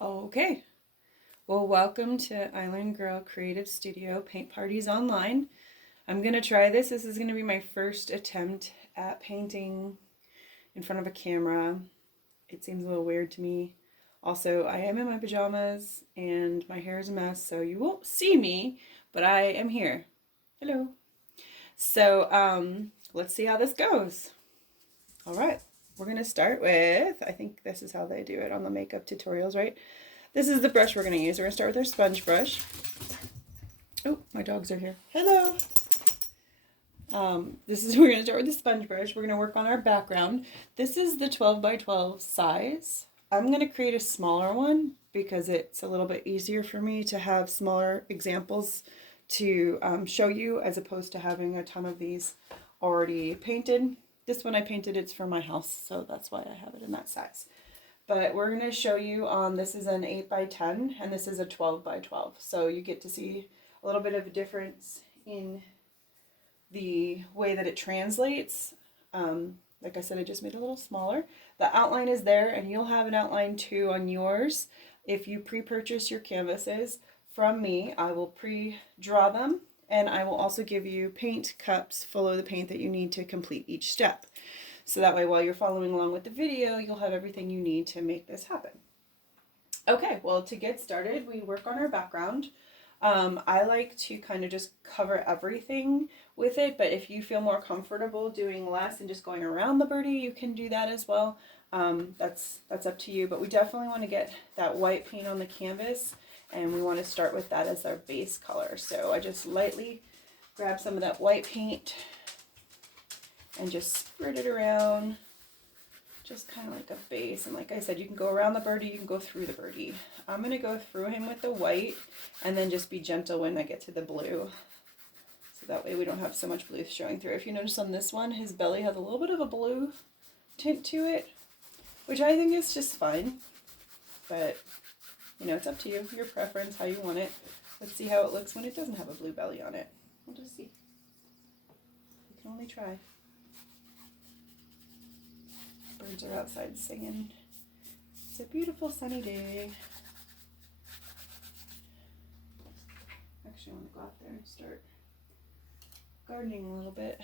Okay, well, welcome to Island Girl Creative Studio Paint Parties Online. I'm going to try this. This is going to be my first attempt at painting in front of a camera. It seems a little weird to me. Also, I am in my pajamas and my hair is a mess, so you won't see me, but I am here. Hello. So, let's see how this goes. All right, we're going to start with, I think this is how they do it on the makeup tutorials, right? This is the brush we're going to use. We're going to start with our sponge brush. Oh, my dogs are here. Hello. We're going to start with the sponge brush. We're going to work on our background. This is the 12 by 12 size. I'm going to create a smaller one because it's a little bit easier for me to have smaller examples to show you as opposed to having a ton of these already painted. This one I painted, it's for my house, so that's why I have it in that size. But we're going to show you this is an 8 by 10 and this is a 12 by 12. So you get to see a little bit of a difference in the way that it translates. Like I said, I just made it a little smaller. The outline is there, and you'll have an outline too on yours. If you pre-purchase your canvases from me, I will pre-draw them, and I will also give you paint cups full of the paint that you need to complete each step. So that way, while you're following along with the video, you'll have everything you need to make this happen. Okay, well, to get started, we work on our background. I like to kind of just cover everything with it, but if you feel more comfortable doing less and just going around the birdie, you can do that as well. That's up to you, but we definitely want to get that white paint on the canvas, and we want to start with that as our base color. So I just lightly grab some of that white paint and just spread it around, just kind of like a base. And like I said, you can go around the birdie, you can go through the birdie. I'm going to go through him with the white and then just be gentle when I get to the blue. So that way we don't have so much blue showing through. If you notice on this one, his belly has a little bit of a blue tint to it, which I think is just fine. But, you know, it's up to you, your preference, how you want it. Let's see how it looks when it doesn't have a blue belly on it. We'll just see. You can only try. Birds are outside singing. It's a beautiful sunny day. Actually, I want to go out there and start gardening a little bit.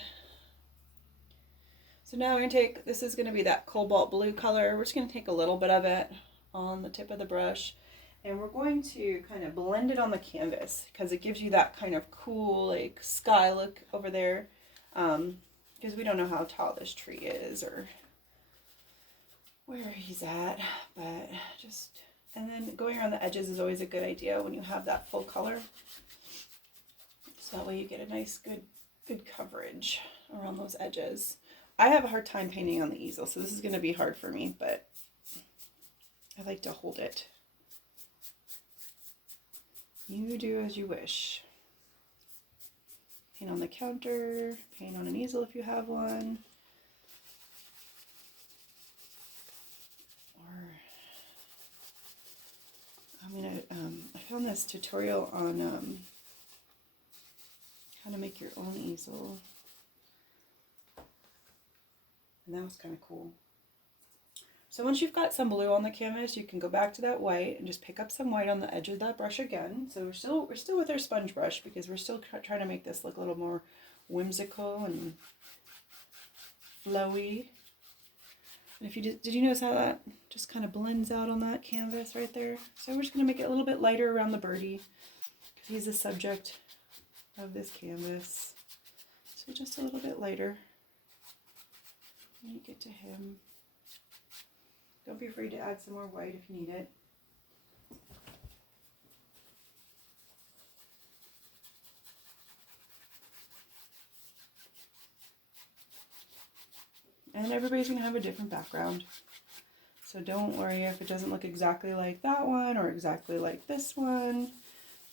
So now we're going to take, this is going to be that cobalt blue color. We're just going to take a little bit of it on the tip of the brush, and we're going to kind of blend it on the canvas because it gives you that kind of cool like sky look over there, because we don't know how tall this tree is or where he's at, but just, and then going around the edges is always a good idea when you have that full color. So that way you get a nice good coverage around those edges. I have a hard time painting on the easel, so this is going to be hard for me, but I like to hold it. You do as you wish. Paint on the counter, paint on an easel if you have one. I found this tutorial on how to make your own easel, and that was kind of cool. So once you've got some blue on the canvas, you can go back to that white and just pick up some white on the edge of that brush again. So we're still with our sponge brush because we're still trying to make this look a little more whimsical and flowy. And if you did you notice how that just kind of blends out on that canvas right there? So we're just going to make it a little bit lighter around the birdie because he's the subject of this canvas. So just a little bit lighter when you get to him. Don't be afraid to add some more white if you need it. And everybody's going to have a different background. So don't worry if it doesn't look exactly like that one or exactly like this one.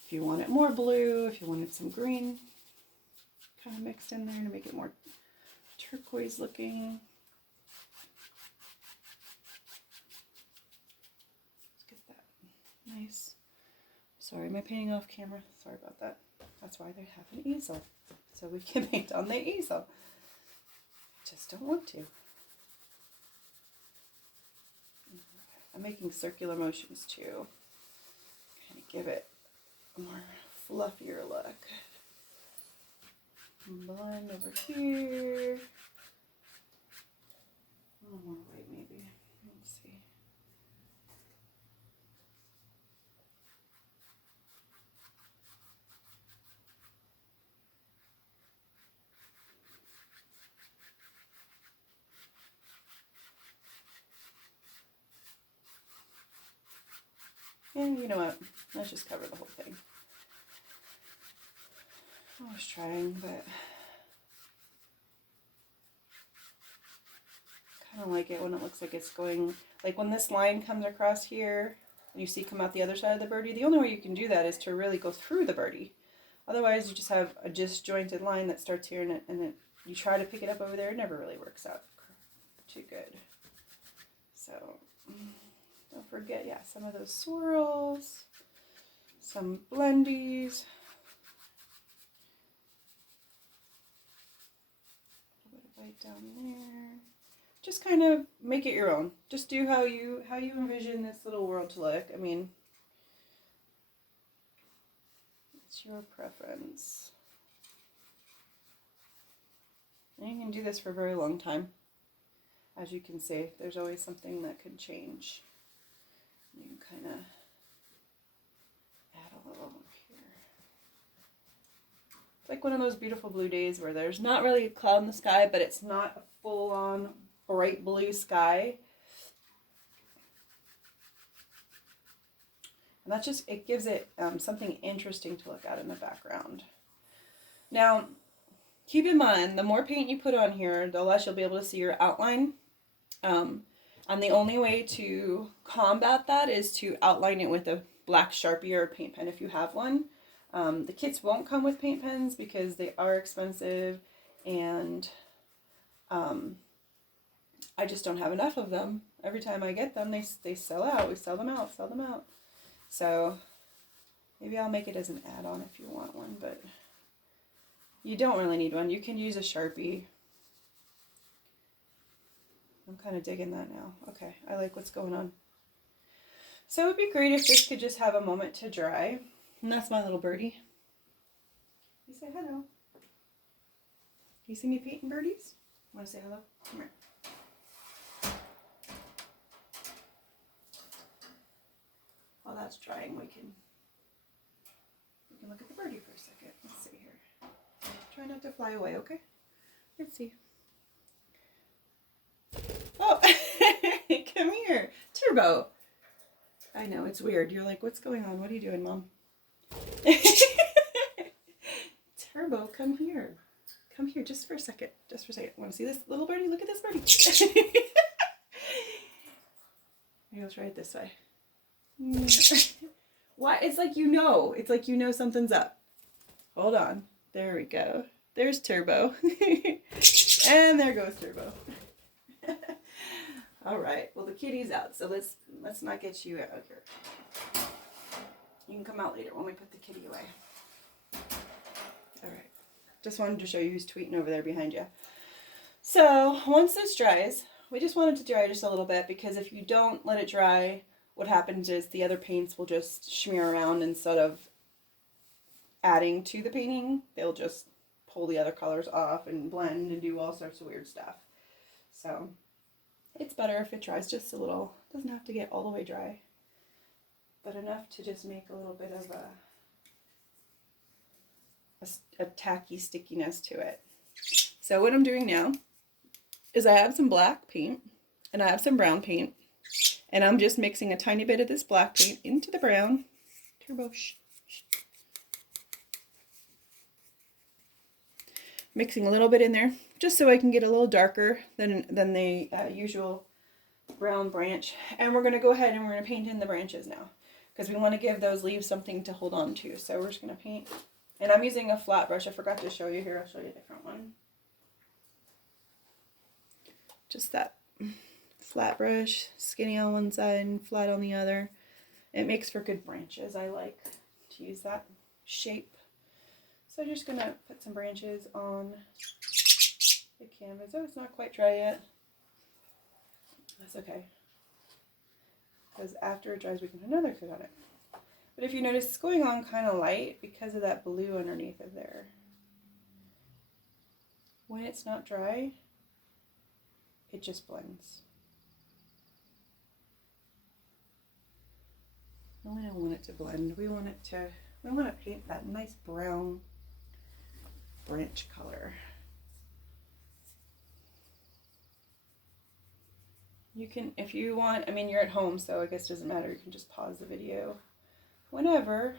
If you want it more blue, if you wanted some green kind of mixed in there to make it more turquoise looking. Let's get that nice. Sorry, am I painting off camera? Sorry about that. That's why they have an easel. So we can paint on the easel. Just don't want to. I'm making circular motions too. Kind of give it a more fluffier look. Blend over here. A little more white maybe. Let's see. And you know what? Let's just cover the whole thing. I was trying, but I kind of like it when it looks like it's going, like when this line comes across here, and you see come out the other side of the birdie, the only way you can do that is to really go through the birdie. Otherwise, you just have a disjointed line that starts here, and you try to pick it up over there, it never really works out too good. So, don't forget, yeah, some of those swirls, some blendies. A little bit of white down there. Just kind of make it your own. Just do how you envision this little world to look. I mean, it's your preference. And you can do this for a very long time. As you can see, there's always something that could change. You can kind of add a little more here. It's like one of those beautiful blue days where there's not really a cloud in the sky, but it's not a full-on bright blue sky. And that just, it gives it something interesting to look at in the background. Now, keep in mind, the more paint you put on here, the less you'll be able to see your outline. And the only way to combat that is to outline it with a black Sharpie or a paint pen if you have one. The kits won't come with paint pens because they are expensive, and I just don't have enough of them. Every time I get them, they sell out. We sell them out. So maybe I'll make it as an add-on if you want one, but you don't really need one. You can use a Sharpie. I'm kind of digging that now. Okay, I like what's going on. So it would be great if this could just have a moment to dry. And that's my little birdie. You say hello. You see me painting birdies? Want to say hello? Come here. While that's drying, we can look at the birdie for a second. Let's see here. Try not to fly away, okay? Let's see. Oh, come here. Turbo. I know, it's weird. You're like, what's going on? What are you doing, Mom? Turbo, come here. Come here just for a second. Just for a second. Want to see this little birdie? Look at this birdie. Maybe I'll try it this way. Why? It's like you know. It's like you know something's up. Hold on. There we go. There's Turbo. And there goes Turbo. All right. Well, the kitty's out, so let's not get you out here. You can come out later when we put the kitty away. All right. Just wanted to show you who's tweeting over there behind you. So once this dries, we just want it to dry just a little bit, because if you don't let it dry, what happens is the other paints will just smear around instead of adding to the painting. They'll just pull the other colors off and blend and do all sorts of weird stuff. So it's better if it dries just a little. It doesn't have to get all the way dry, but enough to just make a little bit of a tacky stickiness to it. So what I'm doing now is I have some black paint and I have some brown paint, and I'm just mixing a tiny bit of this black paint into the brown. Turbo, shh. Mixing a little bit in there just so I can get a little darker than the usual brown branch. And we're going to go ahead and we're going to paint in the branches now, because we want to give those leaves something to hold on to. So we're just going to paint. And I'm using a flat brush. I forgot to show you here. I'll show you a different one. Just that flat brush, skinny on one side and flat on the other. It makes for good branches. I like to use that shape. So I'm just going to put some branches on the canvas. Oh, it's not quite dry yet. That's okay. because after it dries we can put another coat on it. But if you notice, it's going on kind of light because of that blue underneath of there. When it's not dry, it just blends. And we don't want it to blend. We want to paint that nice brown branch color. You can, if you want, I mean, you're at home, so I guess it doesn't matter. You can just pause the video whenever.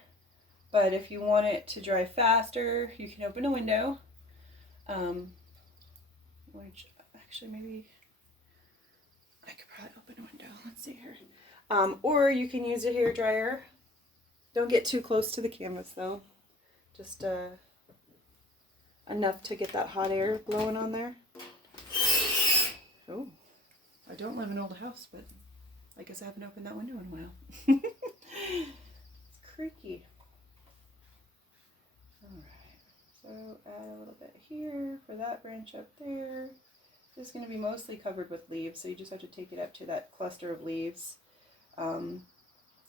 But if you want it to dry faster, you can open a window. Which actually maybe I could probably open a window. Let's see here. Or you can use a hair dryer. Don't get too close to the canvas though. Just enough to get that hot air blowing on there. Oh, I don't live in an old house, but I guess I haven't opened that window in a while. It's creaky. Alright, so add a little bit here for that branch up there. This is going to be mostly covered with leaves, so you just have to take it up to that cluster of leaves.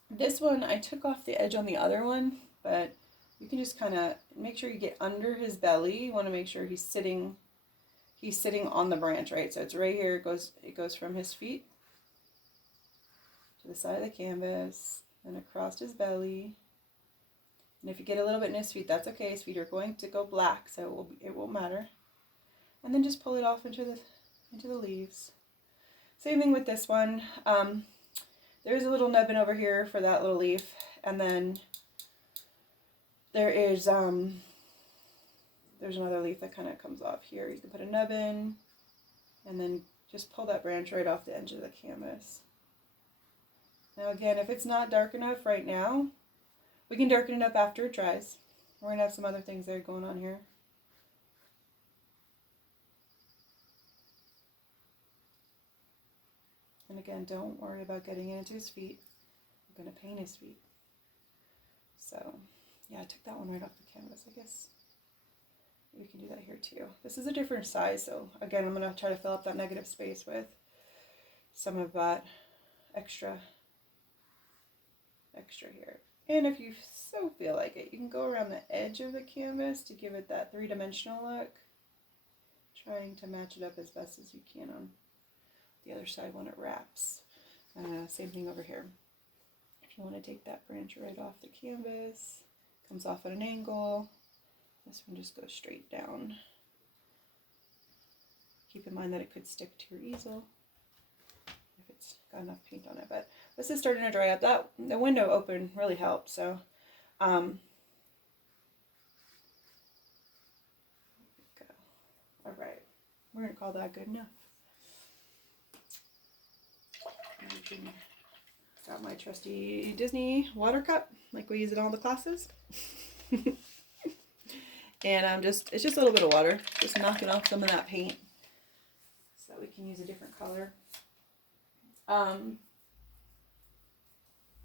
This one, I took off the edge on the other one, but you can just kind of make sure you get under his belly. You want to make sure he's sitting on the branch, right? So it's right here, it goes from his feet to the side of the canvas, and across his belly. And if you get a little bit in his feet, that's okay. His feet are going to go black, so it won't matter. And then just pull it off into the leaves. Same thing with this one. There's a little nubbin over here for that little leaf, and then there is there's another leaf that kind of comes off here. You can put a nubbin, and then just pull that branch right off the edge of the canvas. Now again, if it's not dark enough right now, we can darken it up after it dries. We're going to have some other things that are going on here. And again, don't worry about getting into his feet. I'm going to paint his feet. So, yeah, I took that one right off the canvas, I guess. We can do that here too. This is a different size, so again, I'm going to try to fill up that negative space with some of that extra here. And if you so feel like it, you can go around the edge of the canvas to give it that three-dimensional look, trying to match it up as best as you can on the other side when it wraps. Same thing over here. If you want to take that branch right off the canvas, comes off at an angle. This one just goes straight down. Keep in mind that it could stick to your easel if it's got enough paint on it. But this is starting to dry up. The window open really helped. So, there we go. All right, we're gonna call that good enough. Got my trusty Disney water cup, like we use in all the classes. And it's just a little bit of water, just knocking off some of that paint so we can use a different color.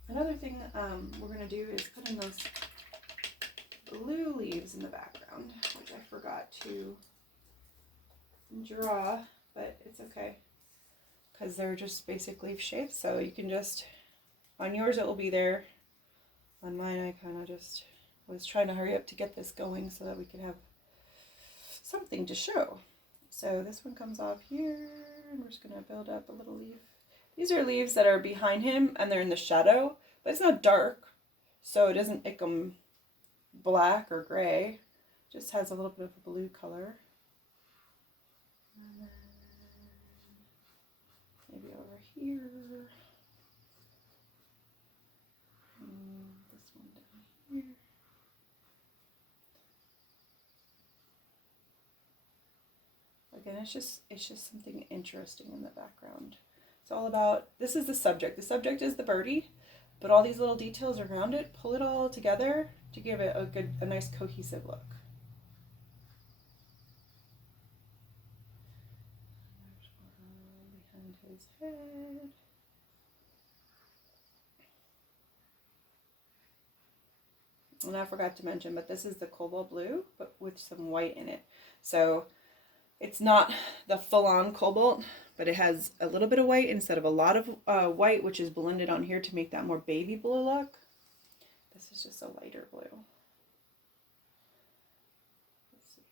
Another thing we're going to do is put in those blue leaves in the background, which I forgot to draw, but it's okay because they're just basic leaf shapes, so you can just, on yours it will be there. On mine I kind of just was trying to hurry up to get this going so that we could have something to show. So this one comes off here, and we're just going to build up a little leaf. These are leaves that are behind him and they're in the shadow, but it's not dark, so it doesn't make them black or gray. It just has a little bit of a blue color. And then maybe over here. And this one down here. Again, it's just something interesting in the background. It's all about, this is the subject. The subject is the birdie, but all these little details around it, pull it all together to give it a nice cohesive look. There's one behind his head. And I forgot to mention, but this is the cobalt blue, but with some white in it. So it's not the full-on cobalt, but but it has a little bit of white instead of a lot of white, which is blended on here to make that more baby blue look. This is just a lighter blue. Let's see,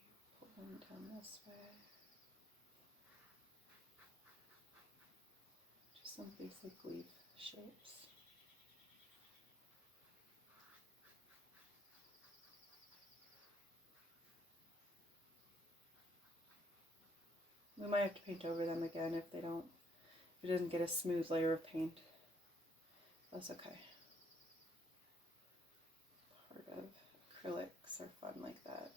pull one down this way. Just some basic leaf shapes. We might have to paint over them again if they don't, if it doesn't get a smooth layer of paint. That's okay. Part of acrylics are fun like that.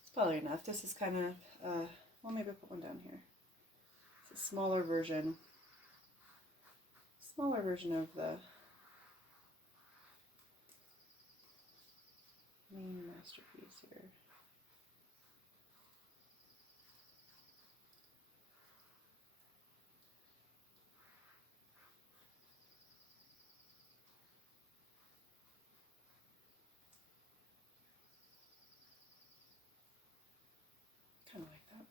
It's probably enough. This is kind of, well, maybe I'll put one down here. It's a smaller version of the main masterpiece here. Kind of like that.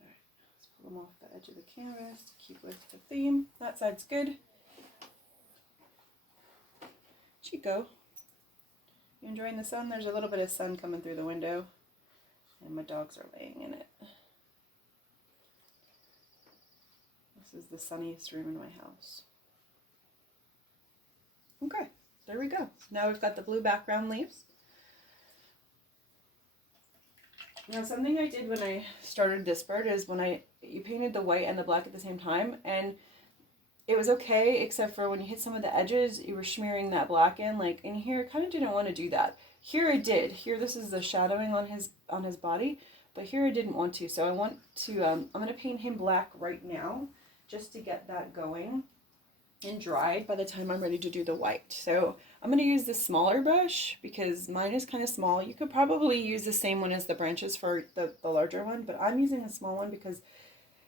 All right, let's pull them off the edge of the canvas to keep with the theme. That side's good. Chico, you enjoying the sun? There's a little bit of sun coming through the window, and my dogs are laying in it. This is the sunniest room in my house. Okay, there we go. Now we've got the blue background leaves. Now something I did when I started this bird is you painted the white and the black at the same time, and it was okay, except for when you hit some of the edges, you were smearing that black in. Like in here, I kind of didn't want to do that. Here I did. Here, this is the shadowing on his body, but here I didn't want to. So I want to, I'm going to paint him black right now, just to get that going and dried by the time I'm ready to do the white. So I'm going to use this smaller brush because mine is kind of small. You could probably use the same one as the branches for the larger one, but I'm using a small one because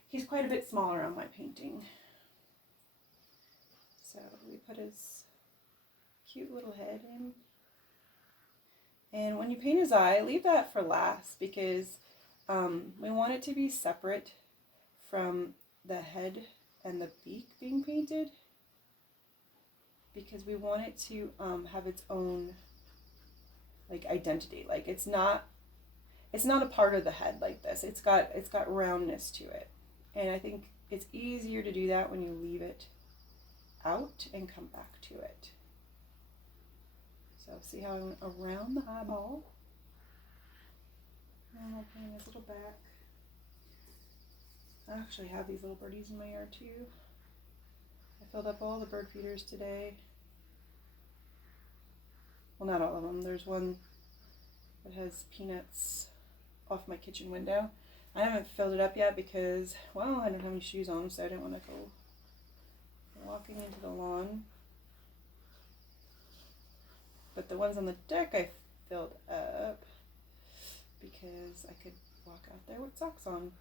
he's quite a bit smaller on my painting. So we put his cute little head in. And when you paint his eye, leave that for last because we want it to be separate from the head and the beak being painted, because we want it to have its own like identity. Like it's not a part of the head like this. It's got roundness to it. And I think it's easier to do that when you leave it out and come back to it. So see how I went around the eyeball? And I'll paint his little back. I actually have these little birdies in my yard too. I filled up all the bird feeders today. Well, not all of them. There's one that has peanuts off my kitchen window. I haven't filled it up yet because, well, I didn't have any shoes on, so I didn't want to go walking into the lawn. But the ones on the deck I filled up because I could walk out there with socks on.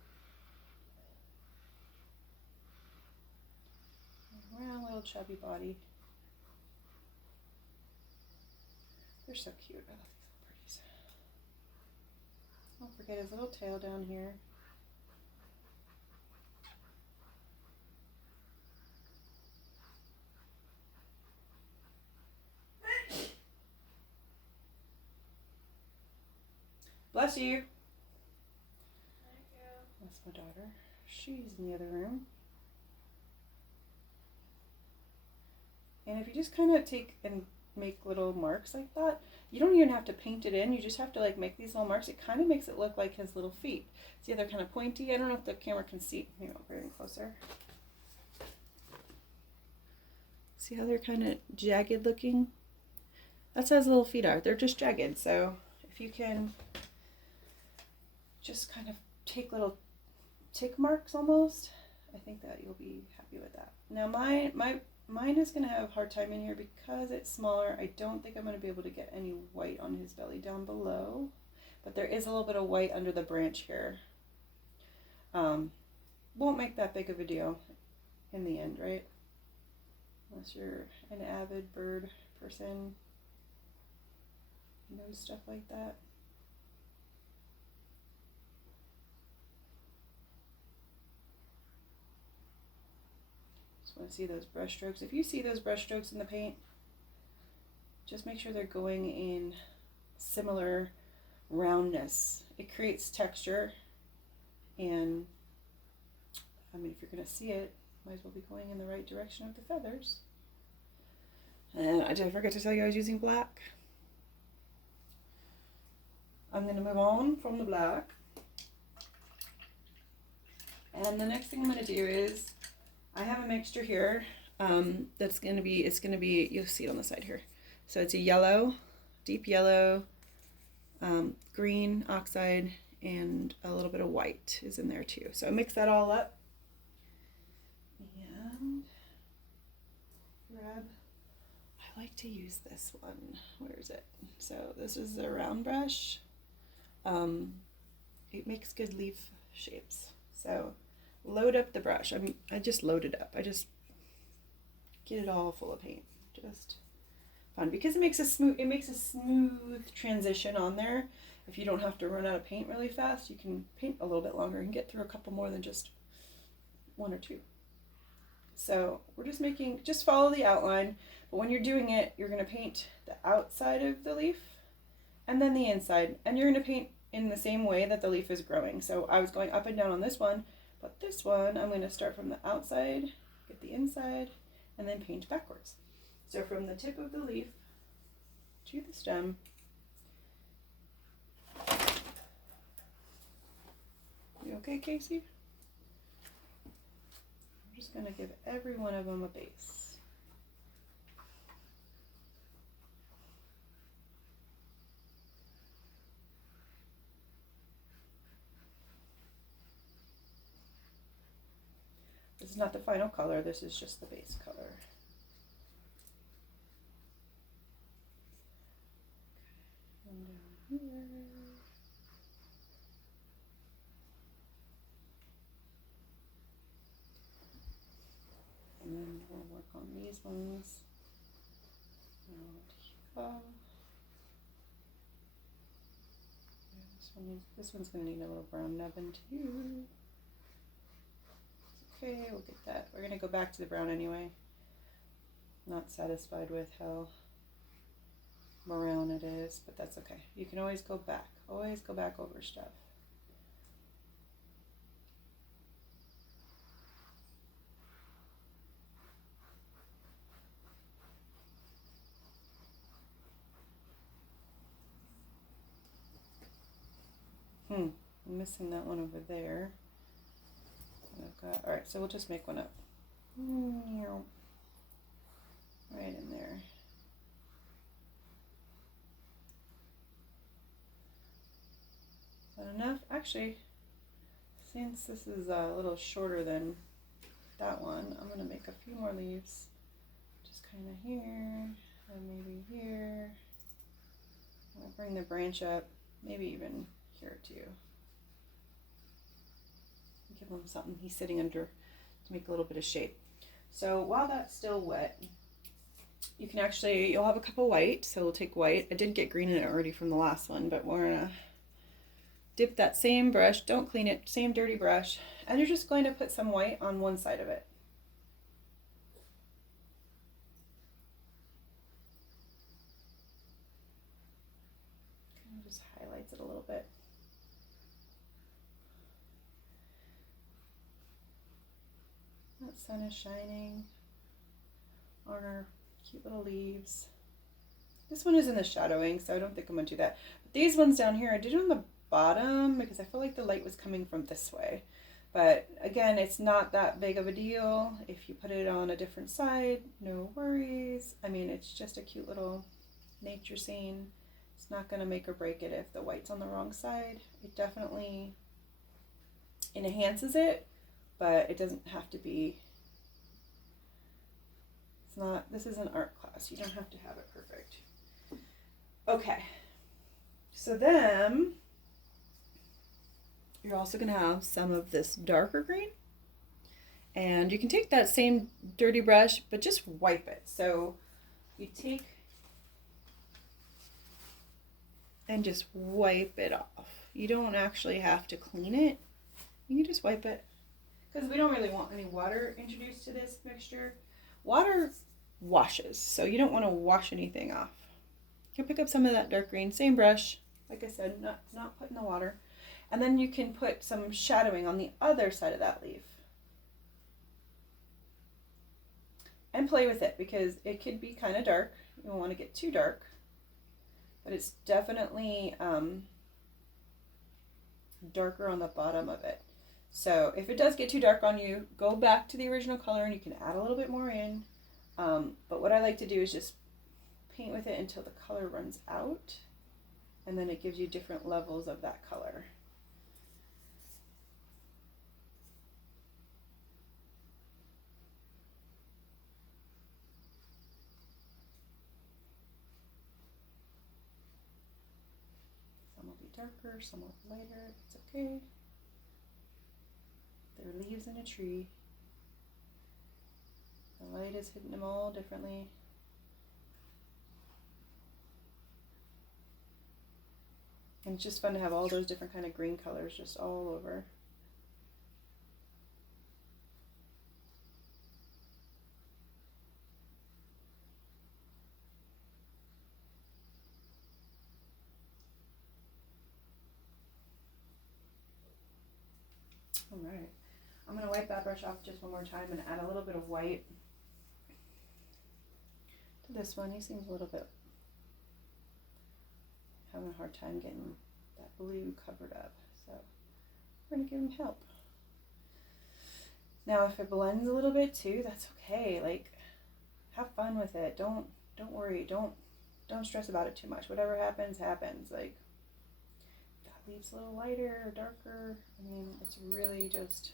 Round little chubby body. They're so cute. I love these little birdies. Don't forget his little tail down here. Bless you. Thank you. That's my daughter. She's in the other room. And if you just kind of take and make little marks like that, you don't even have to paint it in. You just have to like make these little marks. It kind of makes it look like his little feet. See, they're kind of pointy. I don't know if the camera can see. Maybe I'll bring it closer. See how they're kind of jagged looking? That's how his little feet are. They're just jagged. So if you can just kind of take little tick marks almost, I think that you'll be happy with that. Now mine is going to have a hard time in here because it's smaller. I don't think I'm going to be able to get any white on his belly down below, but there is a little bit of white under the branch here. won't make that big of a deal in the end, right? Unless you're an avid bird person, knows stuff like that. Just want to see those brush strokes. If you see those brush strokes in the paint, just make sure they're going in similar roundness. It creates texture, and I mean, if you're going to see it, might as well be going in the right direction of the feathers. And I did forget to tell you I was using black. I'm going to move on from the black. And the next thing I'm going to do is, I have a mixture here that's going to be, you'll see it on the side here. So it's a yellow, deep yellow, green oxide, and a little bit of white is in there too. So I mix that all up. And grab, I like to use this one. Where is it? So this is the round brush. It makes good leaf shapes. So load up the brush. I just load it up. I just get it all full of paint. Just fun because it makes a smooth transition on there. If you don't have to run out of paint really fast, you can paint a little bit longer and get through a couple more than just one or two. So we're just follow the outline, but when you're doing it, you're going to paint the outside of the leaf and then the inside, and you're going to paint in the same way that the leaf is growing. So I was going up and down on this one, but this one I'm going to start from the outside, get the inside, and then paint backwards. So from the tip of the leaf to the stem. You okay, Casey? I'm just going to give every one of them a base. This is not the final color, this is just the base color. And down here. And then we'll work on these ones. This one's going to need a little brown nubbin too. Okay, we'll get that. We're going to go back to the brown anyway. Not satisfied with how brown it is, but that's okay. You can always go back. Always go back over stuff. I'm missing that one over there. Alright, so we'll just make one up. Right in there. Is that enough? Actually, since this is a little shorter than that one, I'm going to make a few more leaves. Just kind of here, and maybe here. I'm going to bring the branch up, maybe even here too. Give him something he's sitting under to make a little bit of shape. So while that's still wet, you can actually, you'll have a cup of white, so we'll take white. I did get green in it already from the last one, but we're gonna dip that same brush, don't clean it, same dirty brush, and you're just going to put some white on one side of it. Kind of just highlights it a little bit. That sun is shining on our cute little leaves. This one is in the shadowing, so I don't think I'm going to do that. But these ones down here, I did on the bottom because I feel like the light was coming from this way. But again, it's not that big of a deal. If you put it on a different side, no worries. I mean, it's just a cute little nature scene. It's not going to make or break it if the white's on the wrong side. It definitely enhances it, but it doesn't have to be. It's not, this is an art class. You don't have to have it perfect. Okay. So then you're also going to have some of this darker green. And you can take that same dirty brush, but just wipe it. So you take and just wipe it off. You don't actually have to clean it. You can just wipe it because we don't really want any water introduced to this mixture. Water washes, so you don't want to wash anything off. You can pick up some of that dark green, same brush, like I said, not put in the water. And then you can put some shadowing on the other side of that leaf. And play with it because it could be kind of dark. You don't want to get too dark. But it's definitely darker on the bottom of it. So if it does get too dark on you, go back to the original color and you can add a little bit more in. But what I like to do is just paint with it until the color runs out. And then it gives you different levels of that color. Some will be darker, some will be lighter. It's okay. They're leaves in a tree. The light is hitting them all differently. And it's just fun to have all those different kind of green colors just all over. All right, I'm going to wipe that brush off just one more time and add a little bit of white to this one. He seems a little bit having a hard time getting that blue covered up, so we're going to give him help. Now if it blends a little bit too, that's okay. Like, have fun with it. Don't worry. Don't stress about it too much. Whatever happens, happens. Like, that leaves a little lighter or darker. I mean, it's really just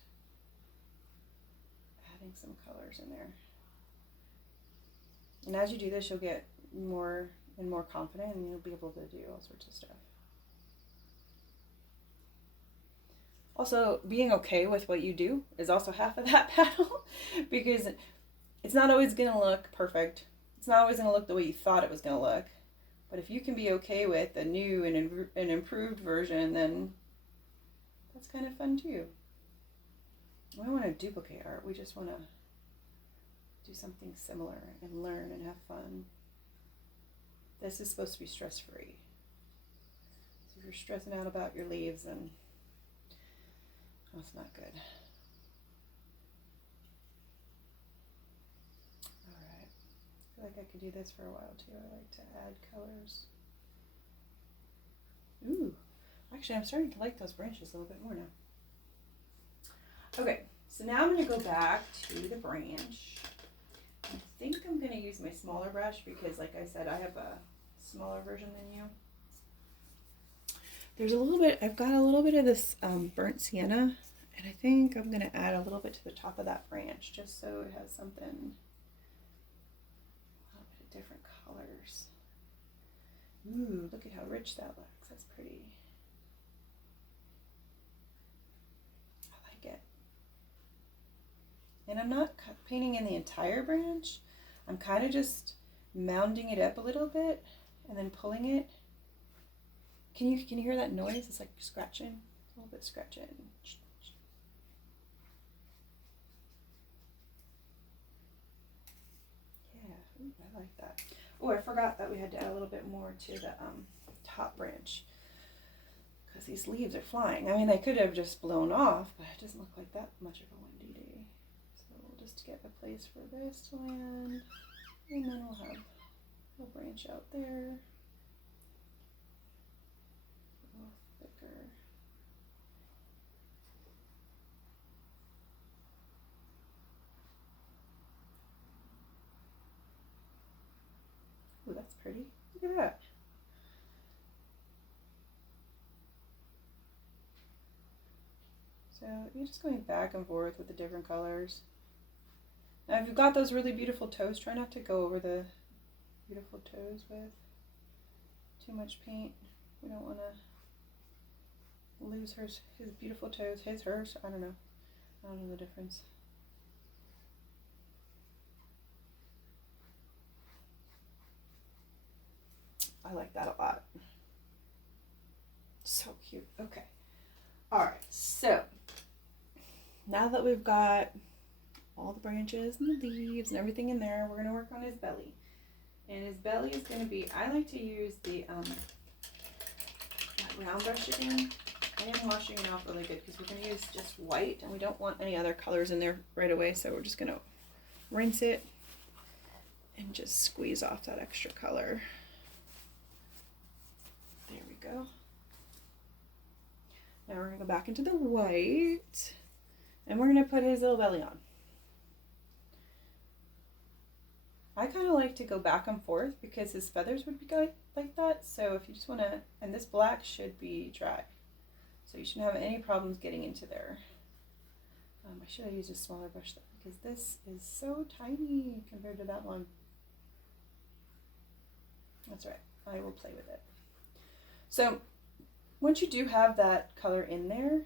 adding some colors in there. And as you do this, you'll get more and more confident and you'll be able to do all sorts of stuff. Also, being okay with what you do is also half of that battle because it's not always going to look perfect. It's not always going to look the way you thought it was going to look. But if you can be okay with a new and an improved version, then that's kind of fun too. We don't want to duplicate art. We just want to do something similar and learn and have fun. This is supposed to be stress-free. So if you're stressing out about your leaves, then that's not good. Alright. I feel like I could do this for a while too. I like to add colors. Ooh. Actually, I'm starting to like those branches a little bit more now. Okay, so now I'm going to go back to the branch. I think I'm going to use my smaller brush because, like I said, I have a smaller version than you. There's a little bit, I've got a little bit of this burnt sienna, and I think I'm going to add a little bit to the top of that branch just so it has something, a little bit of different colors. Ooh, look at how rich that looks. That's pretty. I like it. And I'm not painting in the entire branch. I'm kind of just mounding it up a little bit and then pulling it. Can you hear that noise? It's like scratching, a little bit scratching. Yeah, ooh, I like that. Oh, I forgot that we had to add a little bit more to the top branch because these leaves are flying. I mean, they could have just blown off, but it doesn't look like that much of a windy day. So we'll just get a place for this to land, and then we'll have a branch out there. A little thicker. Ooh, that's pretty. Look at that. So you're just going back and forth with the different colors. Now if you've got those really beautiful toes, try not to go over the beautiful toes with too much paint. We don't want to lose his beautiful toes, hers, I don't know the difference. I like that a lot. So cute. Okay. All right. So now that we've got all the branches and the leaves and everything in there, we're going to work on his belly. And his belly is going to be, I like to use the that round brush again. I am washing it off really good because we're going to use just white and we don't want any other colors in there right away. So we're just going to rinse it and just squeeze off that extra color. There we go. Now we're going to go back into the white and we're going to put his little belly on. I kind of like to go back and forth because his feathers would be good like that. So if you just want to, and this black should be dry. So you shouldn't have any problems getting into there. I should have used a smaller brush though because this is so tiny compared to that one. That's right, I will play with it. So once you do have that color in there,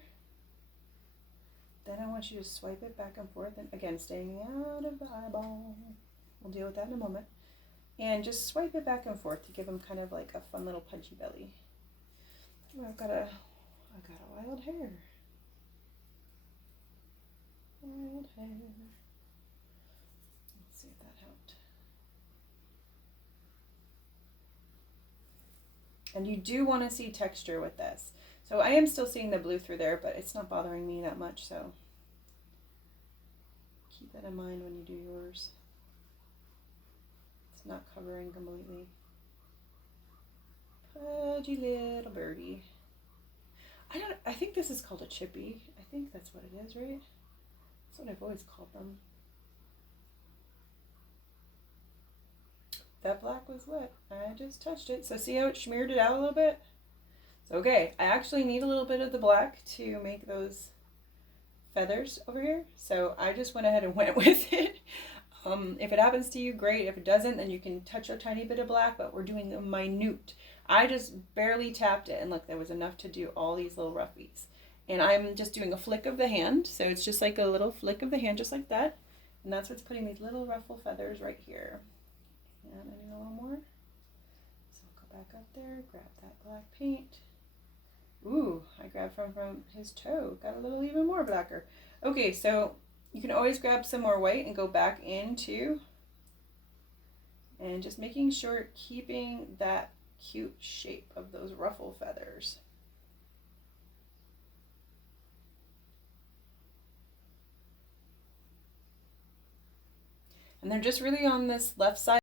then I want you to swipe it back and forth and again, staying out of the eyeball. We'll deal with that in a moment. And just swipe it back and forth to give him kind of like a fun little punchy belly. Oh, I've got a wild hair. Wild hair. Let's see if that helped. And you do want to see texture with this. So I am still seeing the blue through there, but it's not bothering me that much, so keep that in mind when you do yours. It's not covering completely. Pudgy little birdie. I think this is called a chippy. I think that's what it is, right? That's what I've always called them. That black was wet. I just touched it. So see how it smeared it out a little bit? It's okay. I actually need a little bit of the black to make those feathers over here. So I just went ahead and went with it. If it happens to you, great. If it doesn't, then you can touch a tiny bit of black, but we're doing a minute. I just barely tapped it, and look, there was enough to do all these little roughies. And I'm just doing a flick of the hand, so it's just like a little flick of the hand, just like that. And that's what's putting these little ruffle feathers right here. And I need a little more. So I'll go back up there, grab that black paint. Ooh, I grabbed from his toe. Got a little even more blacker. Okay, so you can always grab some more white and go back into, and just making sure, keeping that cute shape of those ruffle feathers. And they're just really on this left side.